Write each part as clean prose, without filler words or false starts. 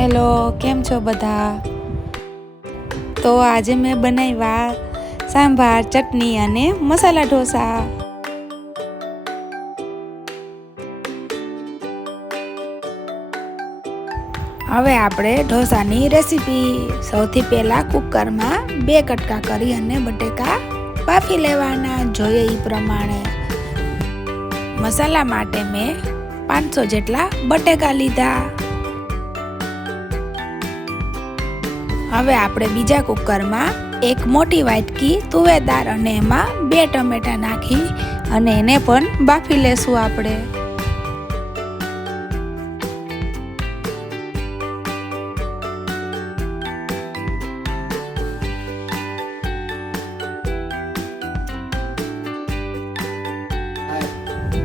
Hello, કેમ છો બધા? તો આજે મેં બનાવ્યા સાંભાર, ચટણી અને મસાલા ઢોસા. હવે આપણે ઢોસાની રેસીપી. સૌથી પહેલાં કુકરમાં 2 કટકા કરી અને બટેકા બાફી લેવાના જોઈએ એ પ્રમાણે. મસાલા માટે મેં 500 જેટલા બટેકા લીધા. હવે આપણે બીજા કુકરમાં 1 મોટી વાટકી તુવેર દાળ અને એમાં 2 ટમેટા નાખી અને એને પણ બાફી લેશું આપણે.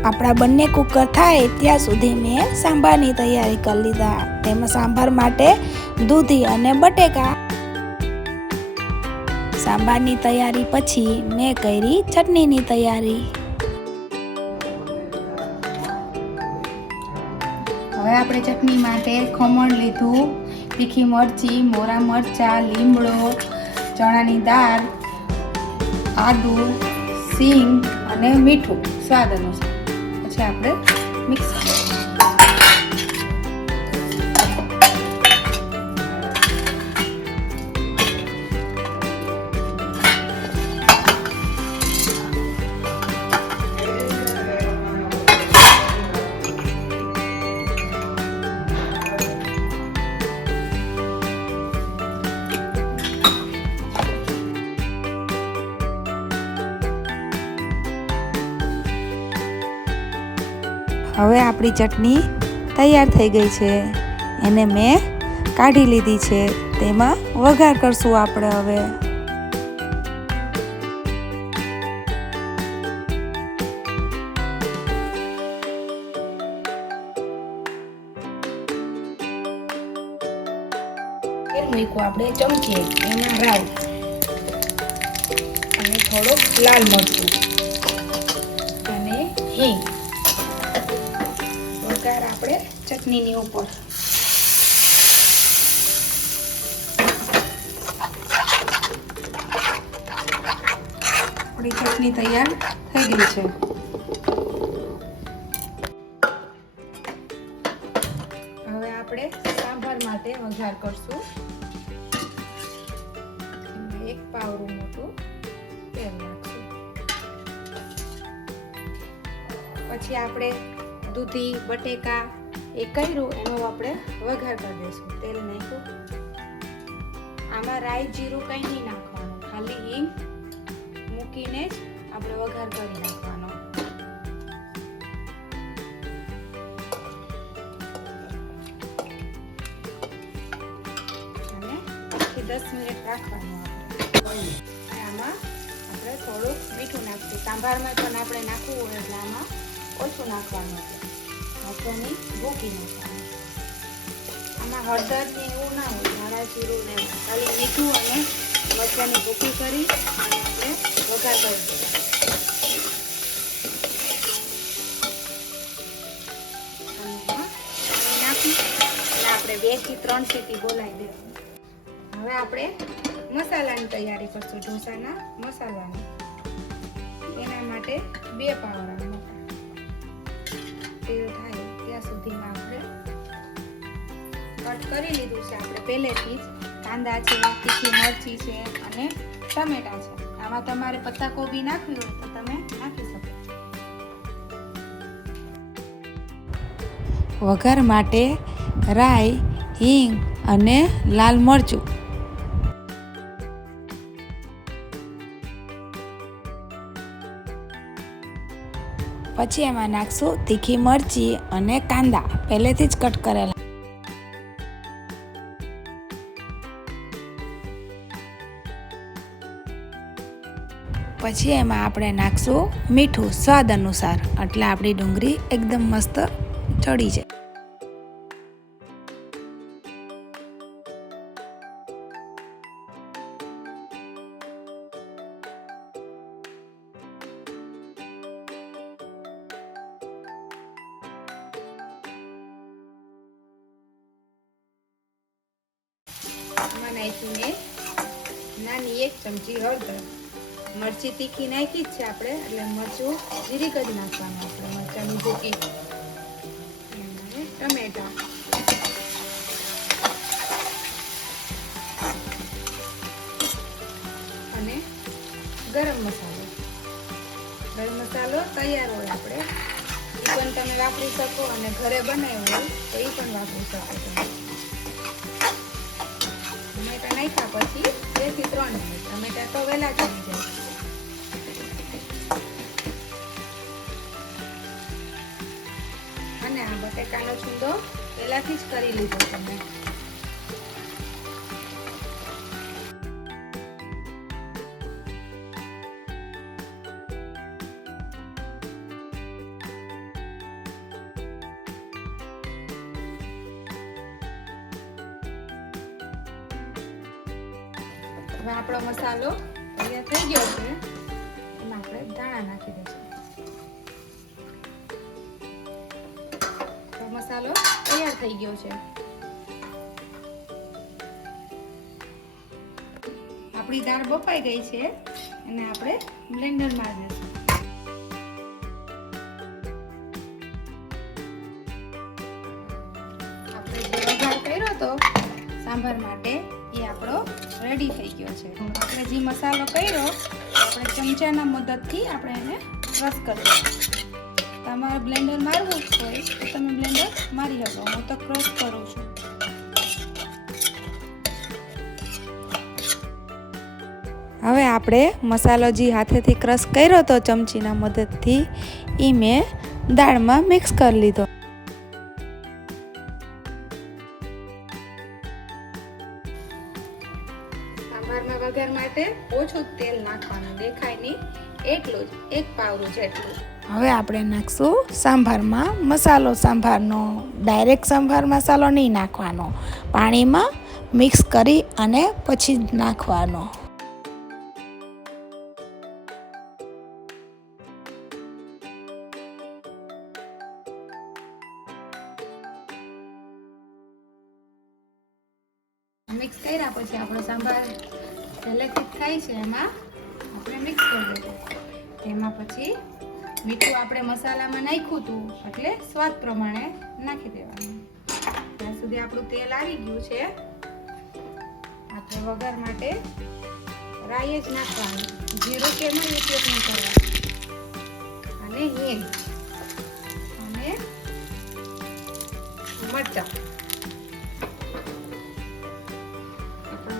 આપણા બંને કુકર થાય ત્યાં સુધી મેં સાંભારની તૈયારી કરી લીધા. તેમાં સાંભાર માટે દૂધી અને બટેકા. સાંભારની તૈયારી પછી મેં કરી ચટણીની તૈયારી. હવે આપણે ચટણી માટે ખમણ લીધું, તીખી મરચી, મોરા મરચા, લીમડો, ચણાની દાળ, આદુ, સિંગ અને મીઠું સ્વાદ અનુસાર. પછી આપણે મિક્સ હવે આપણી ચટણી તૈયાર થઈ ગઈ છે. એને મેં કાઢી લીધી છે. તેમાં વઘાર કરશું આપણે હવે. તેલ મૂક્યું આપણે ચમચી, એમાં રાઈ અને થોડુંક લાલ મરચું અને હિંગ. વઘાર આપણે ચટણીની ઉપર. આપણી ચટણી તૈયાર થઈ ગઈ છે. હવે આપણે સાંભાર માટે વઘાર કરશું. 1 પાવડું મોટું તેલ નાખશું. પછી આપણે દૂધી, બટેકા એ કર્યું એનો આપણે વઘાર કરી દઈશું. તેલ નાખ્યું. આમાં રાઈ જીરું કંઈ નહીં નાખવાનું, ખાલી હિંગ મૂકીને જ આપણે વઘાર કરી નાખવાનો. અને 10 મિનિટ રાખવાનું આપણે. આમાં આપણે થોડુંક મીઠું નાખશું. સાંભારમાં પણ આપણે નાખવું હોય એટલે આમાં ઓછું નાખવાનું છે. મરચાંની ભૂકી નાખવાનું. આમાં હળદર ને એવું ના હોય, ધાણા જીરું ને ખાલી મીઠું અને મરચાંની ભૂકી કરી અને આપણે વઘાર કરી દઈએ. નાખી અને આપણે 2 થી 3 સીટી બોલાવી દેવાનું. હવે આપણે મસાલાની તૈયારી કરશું. ઢોસાના મસાલાની. એના માટે 2 પાવડા મોટા તેલ થાય ત્યાં સુધીમાં આપણે કટ કરી લીધું છે. આપણે પહેલેથી જ કાંદા છે, તીખી મરચી છે અને ટમેટા છે. આમાં તમારે પત્તાકોબી નાખવી હોય તો તમે નાખી શકો. વઘાર માટે રાઈ, હિંગ અને લાલ મરચું. પછી એમાં નાખશું તીખી મરચી અને કાંદા પહેલેથી જ કટ કરેલા. પછી એમાં આપણે નાખશું મીઠું સ્વાદ અનુસાર. એટલે આપણી ડુંગળી એકદમ મસ્ત ચડી જાય. એમાં નાખી મેં નાની 1 ચમચી હળદર. મરચી તીખી નાખી જ છે આપણે, એટલે મરચું જીરીક જ નાખવાનું આપણે, મરચાંની ભૂકી. ટમેટા અને ગરમ મસાલો. ગરમ મસાલો તૈયાર હોય આપણે, એ પણ તમે વાપરી શકો, અને ઘરે બનાવ્યો હોય તો એ પણ વાપરી શકો તમે. ટમેટા નાખ્યા પછી 2 થી 3 મિનિટ. ટમેટા તો વહેલા જ આવી જાય. અને આ બટેકાનો છૂંદો પહેલાથી જ કરી લીધો તમે. હવે આપણો મસાલો તૈયાર થઈ ગયો છે. એમાં આપણે ધાણા નાખી દઈશું. તો મસાલો તૈયાર થઈ ગયો છે. આપણી દાળ બફાઈ ગઈ છે, અને આપણે બ્લેન્ડર મારી દઈશું. આપણે જે વઘાર કર્યો હતો સાંભાર માટે, એ આપણો રેડી થઈ ગયો છે. આપણે જે મસાલો કર્યો આપણે ચમચાના મદદથી આપણે એને ક્રશ કરીએ. તમારે બ્લેન્ડર મારવું હોય તો તમે બ્લેન્ડર મારી શકો. હું તો ક્રશ કરું છું. હવે આપણે મસાલો જે હાથેથી ક્રશ કર્યો હતો ચમચીના મદદથી, એ મેં દાળમાં મિક્સ કરી લીધો. સાંભારમાં વઘાર માટે ઓછું તેલ નાખવાનું, દેખાય નહીં એટલું જ, 1 પાવડું જેટલું. હવે આપણે નાખશું સાંભારમાં મસાલો. સાંભારનો ડાયરેક્ટ સાંભાર મસાલો નહીં નાખવાનો, પાણીમાં મિક્સ કરી અને પછી જ નાખવાનો. મિક્સ કર્યા પછી આપણો સાંભાર પહેલેથી જ થાય છે, એમાં આપણે મિક્સ કરી દઈશું. એમાં પછી મીઠું આપણે મસાલામાં નાખ્યું હતું, એટલે સ્વાદ પ્રમાણે નાખી દેવાનું. ત્યાં સુધી આપણું તેલ આવી ગયું છે. આપણે વઘાર માટે રાઈ જ નાખવાનું, જીરું કે એનો ઉપયોગ નહીં કરવાનો. અને હિંગ અને મરચાં.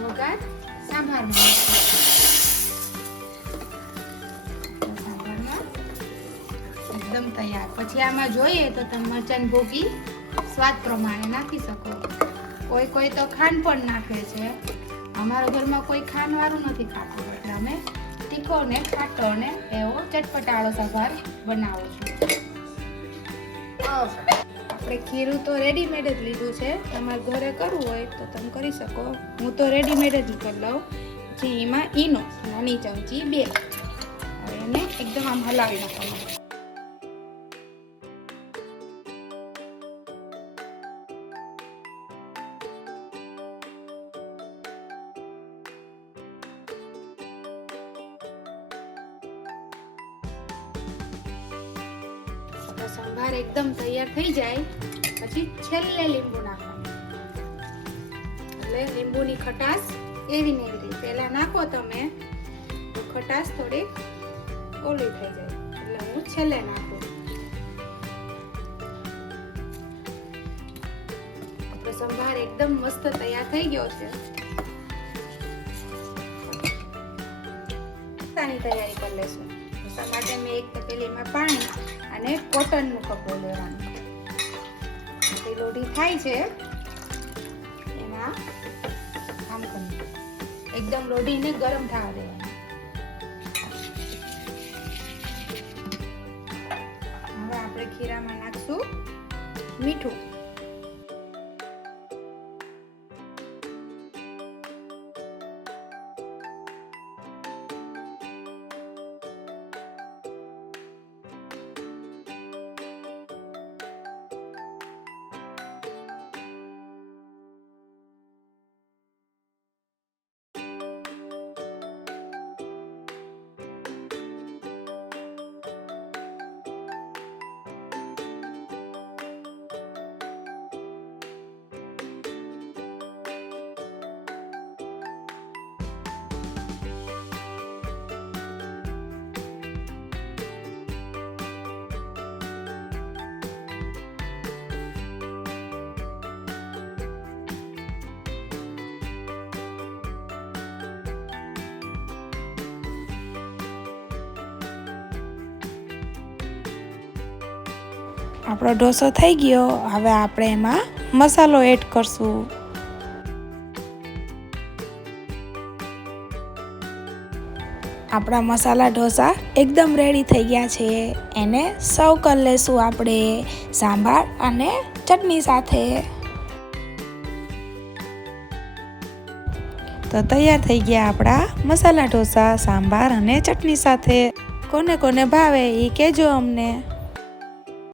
વઘાર સાંભારમાં એકદમ તૈયાર. પછી આમાં જોઈએ તો તમે મરચાંની ભૂકી સ્વાદ પ્રમાણે નાખી શકો. કોઈ તો ખાંડ પણ નાખે છે. અમારા ઘરમાં કોઈ ખાંડ વાળું નથી ખાતું, એટલે અમે તીખો ને ખાટો ને એવો ચટપટાળો સાંભાર બનાવું છું. આપણે ખીરું તો રેડીમેડ જ લીધું છે. તમારે ઘરે કરવું હોય તો તમે કરી શકો. હું તો રેડીમેડ જ કરી લઉં. પછી એમાં ઈનો નાની ચમચી 2. હવે એને એકદમ આમ હલાવી નાખવાનું. સંભાર એકદમ તૈયાર થઈ જાય પછી છેલ્લે લીંબુ નાખવાનું. એટલે લીંબુની ખટાશ એવી ને એવી રહી. પહેલા નાખો તમે તો ખટાશ થોડીક ઓલી થઈ જાય, એટલે હું છેલ્લે નાખું. આપણો સંભાર એકદમ મસ્ત તૈયાર થઈ ગયો છે. તૈયારી કરી લેશું. એના માટે મેં એક તપેલીમાં પાણી અને કોટનનું કપડું લેવાનું. લોઢી થાય છે એમાં આમ કરી એકદમ લોઢીને ગરમ થવા દેવાનું. હવે આપણે ખીરામાં નાખશું મીઠું. આપણો ઢોસો થઈ ગયો. હવે આપણે એમાં મસાલો એડ કરશું. આપણા મસાલા ઢોસા એકદમ રેડી થઈ ગયા છે. એને સર્વ કરી લેશું આપણે સાંભાર અને ચટણી સાથે. તો તૈયાર થઈ ગયા આપણા મસાલા ઢોસા સાંભાર અને ચટણી સાથે. કોને કોને ભાવે એ કહેજો અમને.